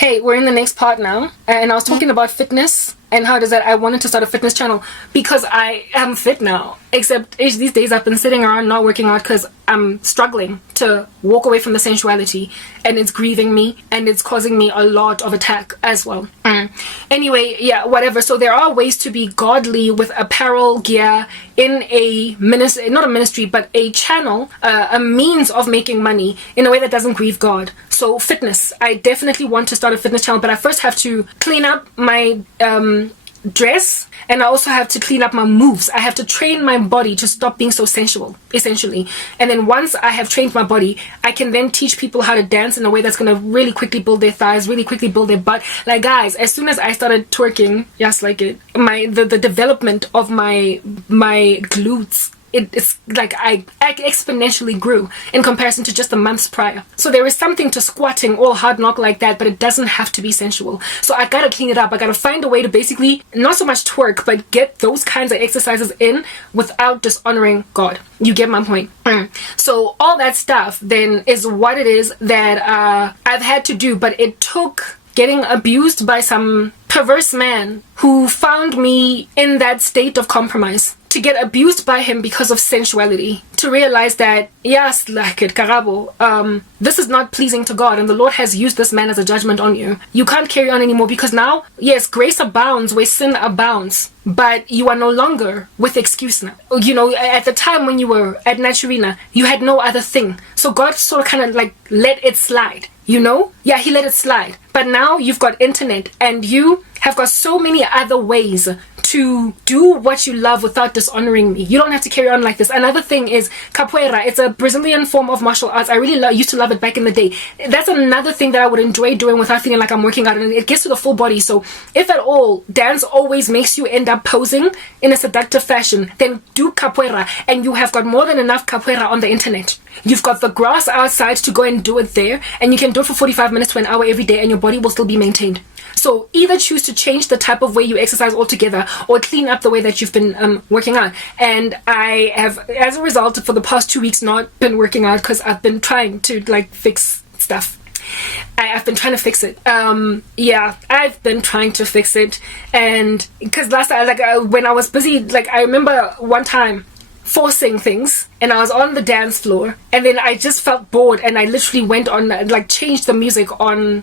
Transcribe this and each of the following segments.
Hey, we're in the next part now, and I was talking about fitness and how does that I wanted to start a fitness channel because I am fit now. Except these days I've been sitting around not working out because I'm struggling to walk away from the sensuality, and it's grieving me and it's causing me a lot of attack as well. Anyway, yeah, whatever. So there are ways to be godly with apparel, gear, in a ministry, not a ministry, but a channel, a means of making money in a way that doesn't grieve God. So fitness, I definitely want to start a fitness channel, but I first have to clean up my dress, and I also have to clean up my moves. I have to train my body to stop being so sensual, essentially. And then once I have trained my body, I can then teach people how to dance in a way that's going to really quickly build their thighs, really quickly build their butt. Like, guys, as soon as I started twerking, yes, like it, the development of my glutes, it's like I exponentially grew in comparison to just the months prior. So there is something to squatting all hard knock like that, but it doesn't have to be sensual. So I gotta clean it up. I gotta find a way to basically not so much twerk, but get those kinds of exercises in without dishonoring God. You get my point? So all that stuff then is what it is that I've had to do, but it took getting abused by some perverse man who found me in that state of compromise, to get abused by him because of sensuality, to realize that, yes, like it, karabo, this is not pleasing to God, and the Lord has used this man as a judgment on you. You can't carry on anymore because now, yes, grace abounds where sin abounds, but you are no longer with excuse now. You know, at the time when you were at Naturina, you had no other thing. So God sort of kind of like let it slide, you know? Yeah, he let it slide. But now you've got internet, and you have got so many other ways to do what you love without dishonoring me. You don't have to carry on like this. Another thing is capoeira. It's a Brazilian form of martial arts. I really used to love it back in the day. That's another thing that I would enjoy doing without feeling like I'm working out, and it gets to the full body. So if at all dance always makes you end up posing in a seductive fashion, then do capoeira, and you have got more than enough capoeira on the internet. You've got the grass outside to go and do it there, and you can do it for 45 minutes to an hour every day, and your body will still be maintained. So either choose to change the type of way you exercise altogether, or clean up the way that you've been working out. And I have, as a result, for the past 2 weeks not been working out because I've been trying to like fix stuff. I've been trying to fix it. Yeah, I've been trying to fix it. And because last time, when I was busy, like I remember one time forcing things, and I was on the dance floor, and then I just felt bored, and I literally went on, like, changed the music on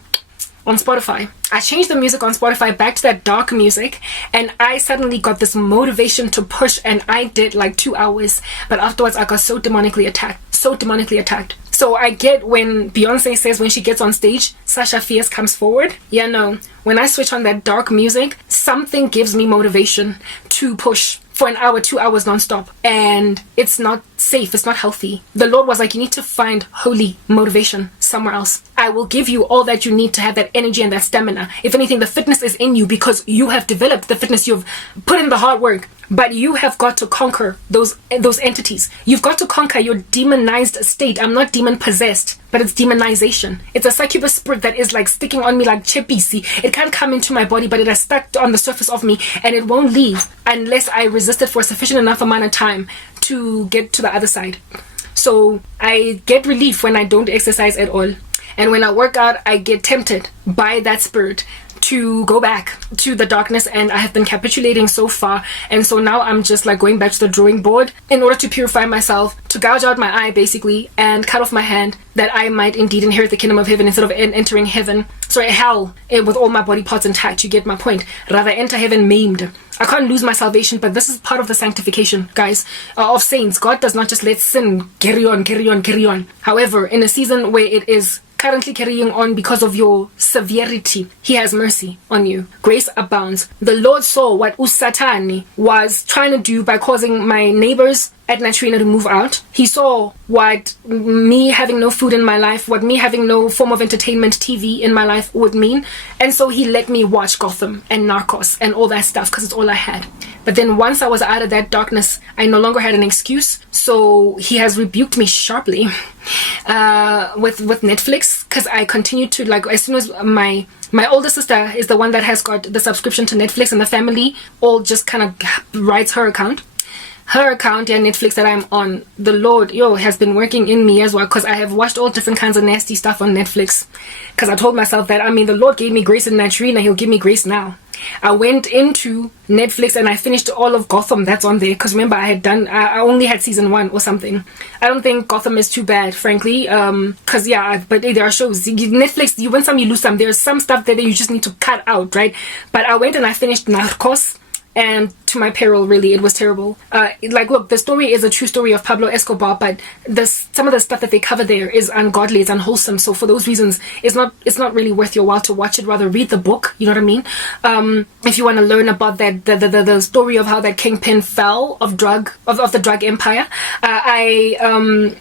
Spotify. I changed the music on Spotify back to that dark music, and I suddenly got this motivation to push, and I did like 2 hours, but afterwards I got so demonically attacked. So I get when Beyonce says when she gets on stage, Sasha Fierce comes forward. Yeah, no. When I switch on that dark music, something gives me motivation to push for an hour, 2 hours non-stop. And it's not safe. It's not healthy. The Lord was like, you need to find holy motivation somewhere else. I will give you all that you need to have that energy and that stamina. If anything, the fitness is in you because you have developed the fitness. You've put in the hard work. But you have got to conquer those entities. You've got to conquer your demonized state. I'm not demon possessed, but it's demonization. It's a succubus spirit that is like sticking on me like chepisi. It can't come into my body, but it has stuck on the surface of me, and it won't leave unless I resist it for a sufficient enough amount of time to get to the other side. So I get relief when I don't exercise at all. And when I work out, I get tempted by that spirit to go back to the darkness, and I have been capitulating so far, and so now I'm just like going back to the drawing board in order to purify myself, to gouge out my eye basically and cut off my hand, that I might indeed inherit the kingdom of heaven instead of entering heaven, sorry, hell, with all my body parts intact. You get my point. Rather enter heaven maimed. I can't lose my salvation, but this is part of the sanctification, guys, of saints. God does not just let sin carry on. However, in a season where it is currently carrying on because of your severity, he has mercy on you. Grace abounds. The Lord saw what Usatani was trying to do by causing my neighbors at Naturina to move out. He saw what me having no food in my life, what me having no form of entertainment TV in my life would mean, and so he let me watch Gotham and Narcos and all that stuff because it's all I had. But then once I was out of that darkness, I no longer had an excuse, so he has rebuked me sharply with Netflix, because I continued to, like, as soon as my older sister is the one that has got the subscription to Netflix, and the family all just kind of rides her account. her account and Netflix that I'm on, the Lord, has been working in me as well, because I have watched all different kinds of nasty stuff on Netflix. Because I told myself that, the Lord gave me grace in Natrina, He'll give me grace now. I went into Netflix and I finished all of Gotham that's on there, because remember I only had season 1 or something. I don't think Gotham is too bad, frankly, because but there are shows. Netflix, you win some, you lose some. There's some stuff that you just need to cut out, right? But I went and I finished Narcos, and to my peril, really, it was terrible. Look, the story is a true story of Pablo Escobar, but some of the stuff that they cover there is ungodly, it's unwholesome. So for those reasons, it's not really worth your while to watch it. Rather read the book. You know what I mean? If you want to learn about that, the story of how that kingpin fell of the drug empire, I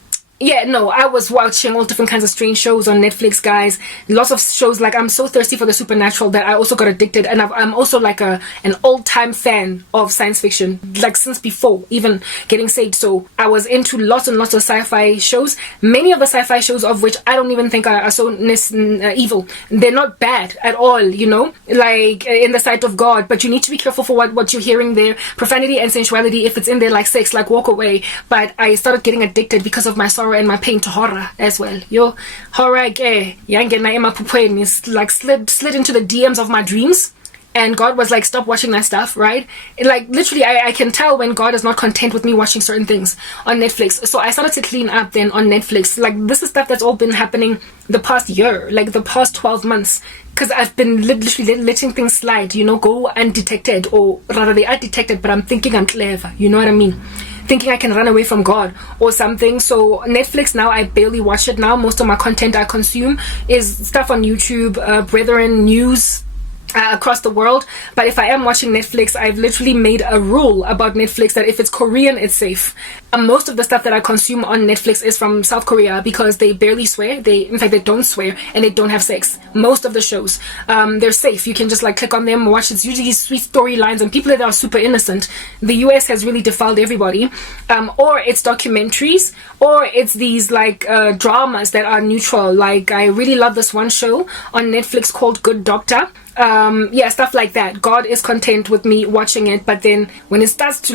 was watching all different kinds of strange shows on Netflix, guys. Lots of shows. Like, I'm so thirsty for the supernatural that I also got addicted. And I'm also like an old-time fan of science fiction, like since before even getting saved. So I was into lots and lots of sci-fi shows. Many of the sci-fi shows of which I don't even think are so evil. They're not bad at all, like in the sight of God. But you need to be careful for what you're hearing there. Profanity and sensuality, if it's in there, like sex, like walk away. But I started getting addicted because of my sorrow and my pain to horror as well. Horror, it's like slid into the DMs of my dreams, and God was like, stop watching that stuff, right? Like, literally, I can tell when God is not content with me watching certain things on Netflix. So I started to clean up then on Netflix. Like, this is stuff that's all been happening the past year, like the past 12 months, because I've been literally letting things slide, go undetected, or rather they are detected, but I'm thinking I'm clever, you know what I mean? Thinking I can run away from God or something. So Netflix now, I barely watch it now. Most of my content I consume is stuff on YouTube, Brethren, news, across the world. But if I am watching Netflix, I've literally made a rule about Netflix that if it's Korean, it's safe. Most of the stuff that I consume on Netflix is from South Korea, because they barely swear. In fact, they don't swear, and they don't have sex. Most of the shows, they're safe. You can just like click on them, watch. It's usually sweet storylines and people that are super innocent. The US has really defiled everybody. Or it's documentaries, or it's these like dramas that are neutral. Like, I really love this one show on Netflix called Good Doctor. Stuff like that. God is content with me watching it, but then when it starts to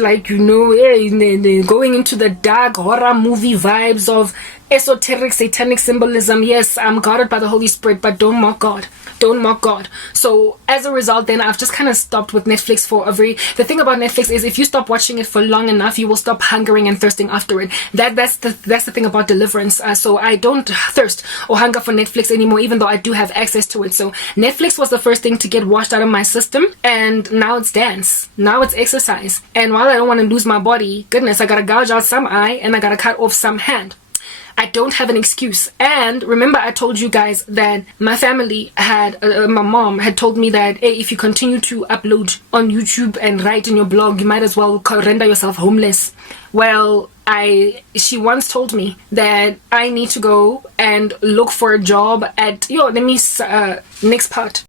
going into the dark horror movie vibes of esoteric satanic symbolism, yes, I'm guarded by the Holy Spirit, but don't mock God. Don't mock God. So as a result, then I've just kind of stopped with Netflix the thing about Netflix is if you stop watching it for long enough, you will stop hungering and thirsting after it. That's the thing about deliverance. So I don't thirst or hunger for Netflix anymore, even though I do have access to it. So Netflix was the first thing to get washed out of my system, and now it's dance. Now it's exercise. And while I don't want to lose my body, goodness, I gotta gouge out some eye and I gotta cut off some hand. I don't have an excuse. And remember, I told you guys that my family my mom had told me that, hey, if you continue to upload on YouTube and write in your blog, you might as well render yourself homeless. Well, she once told me that I need to go and look for a job at, next part.